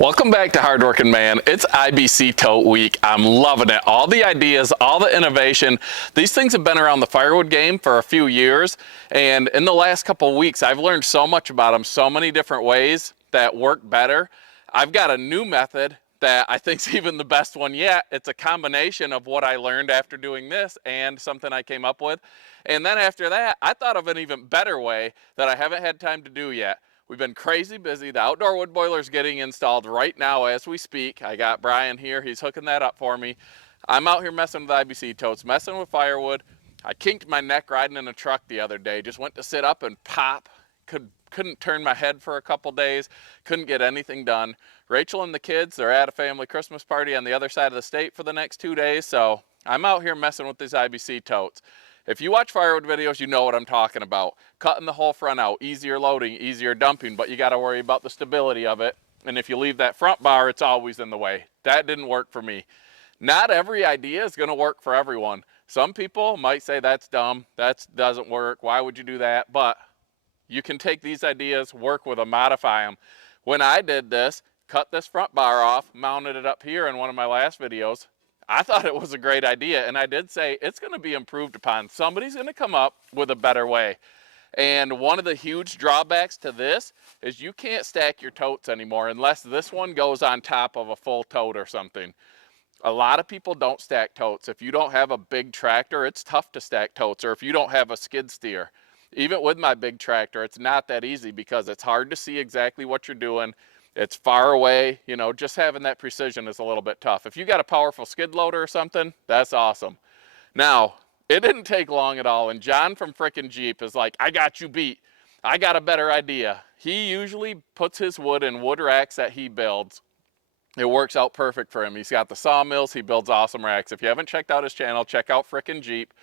Welcome back to Hardworking Man. It's IBC Tote Week. I'm loving it. All the ideas, all the innovation. These things have been around the firewood game for a few years, and in the last couple of weeks, I've learned so much about them, so many different ways that work better. I've got a new method that I think is even the best one yet. It's a combination of what I learned after doing this and something I came up with. And then after that, I thought of an even better way that I haven't had time to do yet. We've been crazy busy. The outdoor wood boiler is getting installed right now as we speak. I got Brian here. He's hooking that up for me. I'm out here messing with IBC totes, messing with firewood. I kinked my neck riding in a truck the other day. Just went to sit up and pop. Couldn't turn my head for a couple days. Couldn't get anything done. Rachel and the kids, they're at a family Christmas party on the other side of the state for the next 2 days. So I'm out here messing with these IBC totes. If you watch firewood videos, you know what I'm talking about. Cutting the whole front out, easier loading, easier dumping, but you got to worry about the stability of it. And if you leave that front bar, it's always in the way. That didn't work for me. Not every idea is going to work for everyone. Some people might say that's dumb, that doesn't work, why would you do that? But you can take these ideas, work with them, modify them. When I did this, cut this front bar off, mounted it up here in one of my last videos, I thought it was a great idea, and I did say it's going to be improved upon. Somebody's going to come up with a better way. And one of the huge drawbacks to this is you can't stack your totes anymore unless this one goes on top of a full tote or something. A lot of people don't stack totes. If you don't have a big tractor, it's tough to stack totes, or if you don't have a skid steer. Even with my big tractor, it's not that easy because it's hard to see exactly what you're doing. It's far away, you know, just having that precision is a little bit tough. If you got a powerful skid loader or something, that's awesome. Now, it didn't take long at all, and John from frickin' Jeep is like, I got you beat. I got a better idea. He usually puts his wood in wood racks that he builds. It works out perfect for him. He's got the sawmills, he builds awesome racks. If you haven't checked out his channel, check out frickin' Jeep.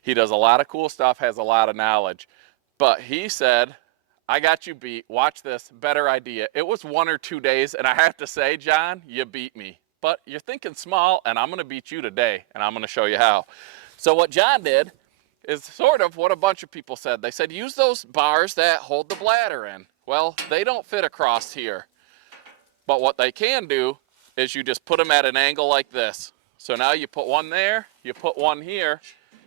He does a lot of cool stuff, has a lot of knowledge. But he said, I got you beat. Watch this, better idea. It was 1 or 2 days, and I have to say, John, you beat me. But you're thinking small, and I'm going to beat you today, and I'm going to show you how. So what John did is sort of what a bunch of people said. They said, use those bars that hold the bladder in. Well, they don't fit across here. But what they can do is you just put them at an angle like this. So now you put one there, you put one here.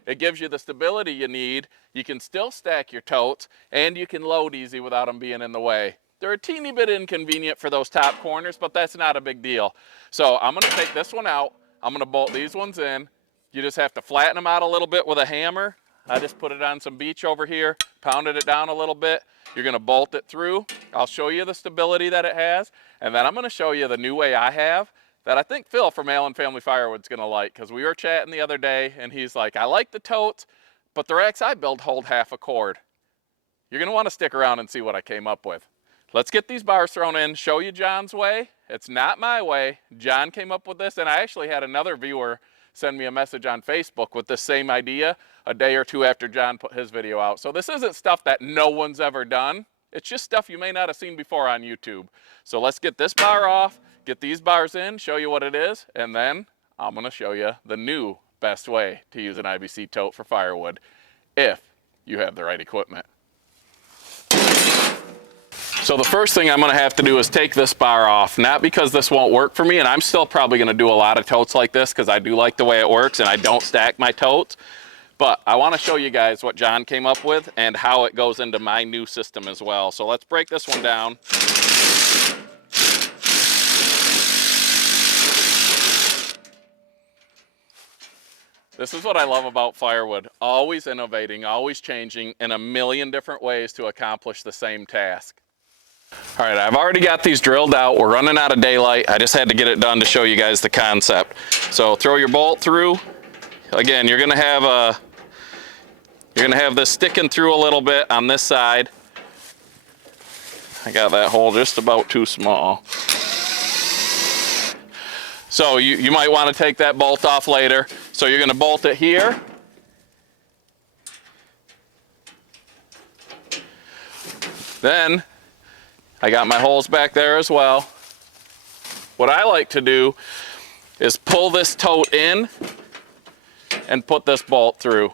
It gives you the stability you need. You can still stack your totes, and you can load easy without them being in the way. They're a teeny bit inconvenient for those top corners, but that's not a big deal. So I'm gonna take this one out. I'm gonna bolt these ones in. You just have to flatten them out a little bit with a hammer. I just put it on some beach over here, pounded it down a little bit. You're gonna bolt it through. I'll show you the stability that it has, and then I'm gonna show you the new way I have that I think Phil from Allen Family Firewood's gonna like, because we were chatting the other day and he's like, I like the totes, but the racks I build hold half a cord. You're gonna wanna stick around and see what I came up with. Let's get these bars thrown in, show you John's way. It's not my way. John came up with this, and I actually had another viewer send me a message on Facebook with the same idea a day or two after John put his video out. So this isn't stuff that no one's ever done. It's just stuff you may not have seen before on YouTube. So let's get this bar off, get these bars in, show you what it is, and then I'm gonna show you the new best way to use an IBC tote for firewood if you have the right equipment. So the first thing I'm gonna have to do is take this bar off, not because this won't work for me, and I'm still probably gonna do a lot of totes like this because I do like the way it works and I don't stack my totes, but I wanna show you guys what John came up with and how it goes into my new system as well. So let's break this one down. This is what I love about firewood, always innovating, always changing in a million different ways to accomplish the same task. All right, I've already got these drilled out. We're running out of daylight. I just had to get it done to show you guys the concept. So throw your bolt through. Again, you're gonna have this sticking through a little bit on this side. I got that hole just about too small. So you might want to take that bolt off later. So you're going to bolt it here. Then I got my holes back there as well. What I like to do is pull this tote in and put this bolt through.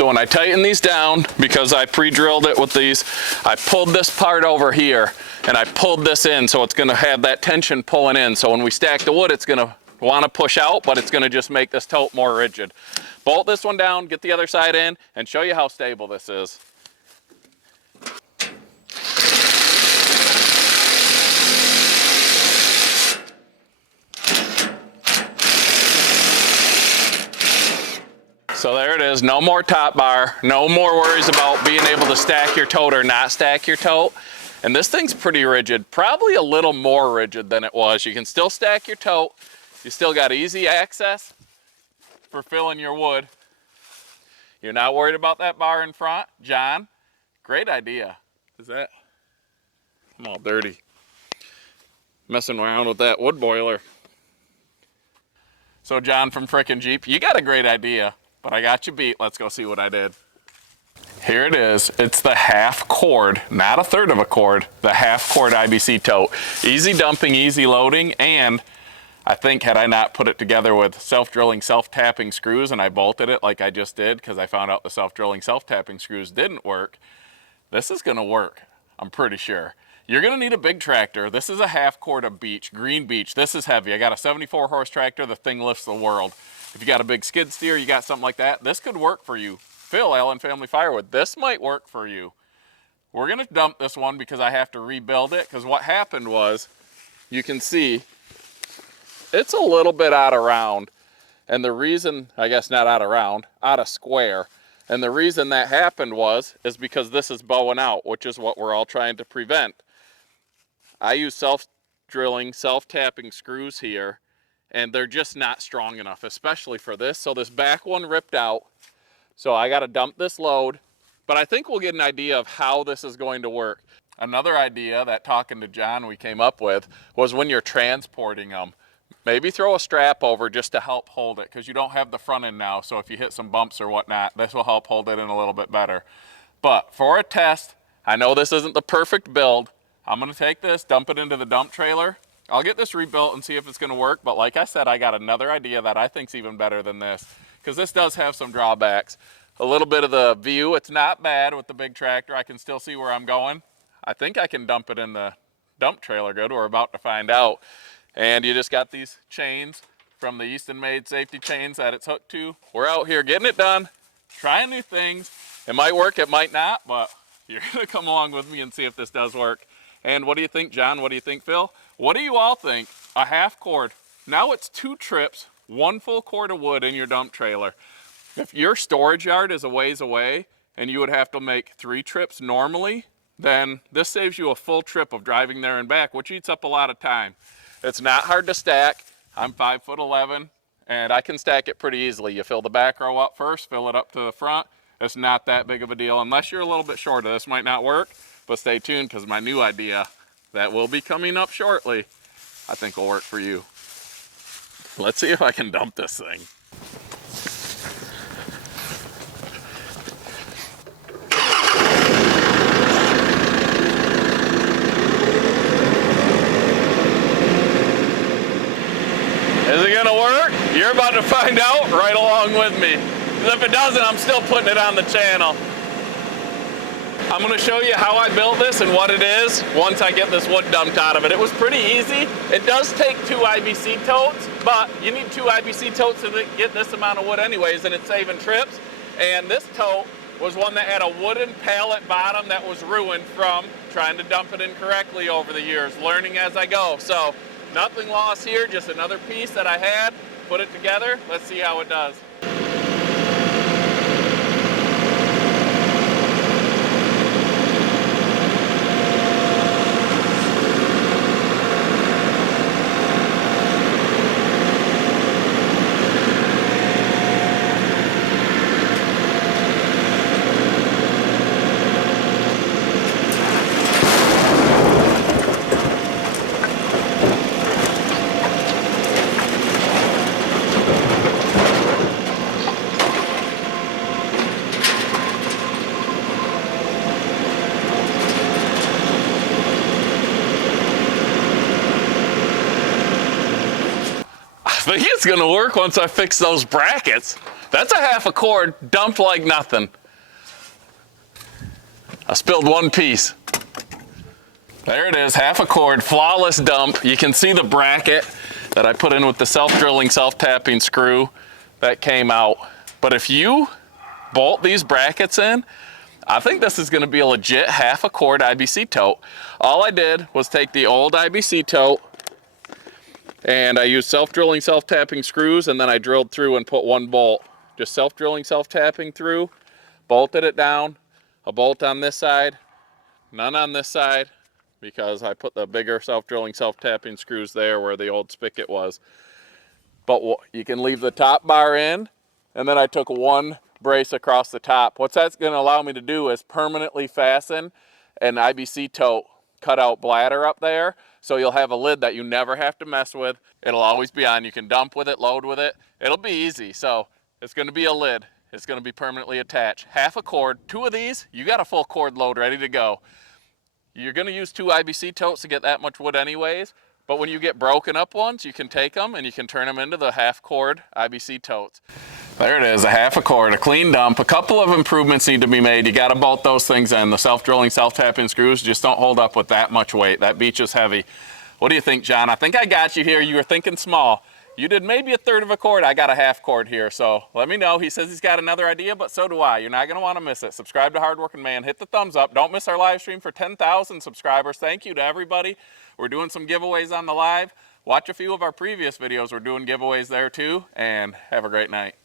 So when I tighten these down, because I pre-drilled it with these, I pulled this part over here and I pulled this in, so it's gonna have that tension pulling in. So when we stack the wood, it's gonna wanna push out, but it's gonna just make this tote more rigid. Bolt this one down, get the other side in, and show you how stable this is. So there it is, no more top bar, no more worries about being able to stack your tote or not stack your tote. And this thing's pretty rigid, probably a little more rigid than it was. You can still stack your tote. You still got easy access for filling your wood. You're not worried about that bar in front. John, great idea. Is that? I'm all dirty. Messing around with that wood boiler. So John from Frickin' Jeep, you got a great idea, but I got you beat. Let's go see what I did. Here it is. It's the half cord, not a third of a cord, the half cord IBC tote. Easy dumping, easy loading, and I think had I not put it together with self-drilling, self-tapping screws and I bolted it like I just did because I found out the self-drilling, self-tapping screws didn't work, this is gonna work, I'm pretty sure. You're gonna need a big tractor. This is a half cord of beech, green beech. This is heavy. I got a 74 horse tractor. The thing lifts the world. If you got a big skid steer, you got something like that, this could work for you. Phil, Allen Family Firewood, this might work for you. We're gonna dump this one because I have to rebuild it, because what happened was, you can see, it's a little bit out of round. And the reason, I guess not out of round, out of square. And the reason that happened is because this is bowing out, which is what we're all trying to prevent. I use self-drilling, self-tapping screws here, and they're just not strong enough, especially for this. So this back one ripped out. So I gotta dump this load, but I think we'll get an idea of how this is going to work. Another idea that talking to John we came up with was when you're transporting them, maybe throw a strap over just to help hold it, because you don't have the front end now. So if you hit some bumps or whatnot, this will help hold it in a little bit better. But for a test, I know this isn't the perfect build. I'm gonna take this, dump it into the dump trailer. I'll get this rebuilt and see if it's gonna work. But like I said, I got another idea that I think's even better than this, because this does have some drawbacks. A little bit of the view, it's not bad with the big tractor. I can still see where I'm going. I think I can dump it in the dump trailer good. We're about to find out. And you just got these chains from the Easton Made safety chains that it's hooked to. We're out here getting it done, trying new things. It might work, it might not, but you're gonna come along with me and see if this does work. And what do you think, John? What do you think, Phil? What do you all think? A half cord. Now it's 2 trips, 1 full cord of wood in your dump trailer. If your storage yard is a ways away and you would have to make 3 trips normally, then this saves you a full trip of driving there and back, which eats up a lot of time. It's not hard to stack. I'm 5'11", and I can stack it pretty easily. You fill the back row up first, fill it up to the front. It's not that big of a deal, unless you're a little bit shorter. This might not work, but stay tuned, because my new idea that will be coming up shortly, I think will work for you. Let's see if I can dump this thing. Is it gonna work? You're about to find out right along with me. Because if it doesn't, I'm still putting it on the channel. I'm gonna show you how I built this and what it is once I get this wood dumped out of it. It was pretty easy. It does take 2 IBC totes, but you need 2 IBC totes to get this amount of wood anyways, and it's saving trips. And this tote was one that had a wooden pallet bottom that was ruined from trying to dump it incorrectly over the years, learning as I go. So nothing lost here, just another piece that I had, put it together. Let's see how it does. I think it's gonna work once I fix those brackets. That's a half a cord dumped like nothing. I spilled one piece. There it is, half a cord, flawless dump. You can see the bracket that I put in with the self-drilling, self-tapping screw that came out. But if you bolt these brackets in, I think this is gonna be a legit half a cord IBC tote. All I did was take the old IBC tote and I used self-drilling, self-tapping screws, and then I drilled through and put one bolt. Just self-drilling, self-tapping through, bolted it down, a bolt on this side, none on this side, because I put the bigger self-drilling, self-tapping screws there where the old spigot was. But you can leave the top bar in, and then I took one brace across the top. What that's gonna allow me to do is permanently fasten an IBC tote cutout bladder up there, so you'll have a lid that you never have to mess with. It'll always be on. You can dump with it, load with it. It'll be easy. So it's gonna be a lid. It's gonna be permanently attached. Half a cord, 2 of these, you got a full cord load ready to go. You're gonna use 2 IBC totes to get that much wood anyways, but when you get broken up ones, you can take them and you can turn them into the half cord IBC totes. There it is, a half a cord, a clean dump. A couple of improvements need to be made. You gotta bolt those things in. The self-drilling, self-tapping screws just don't hold up with that much weight. That beach is heavy. What do you think, John? I think I got you here. You were thinking small. You did maybe a third of a cord. I got a half cord here, so let me know. He says he's got another idea, but so do I. You're not gonna wanna miss it. Subscribe to Hardworking Man. Hit the thumbs up. Don't miss our live stream for 10,000 subscribers. Thank you to everybody. We're doing some giveaways on the live. Watch a few of our previous videos. We're doing giveaways there too, and have a great night.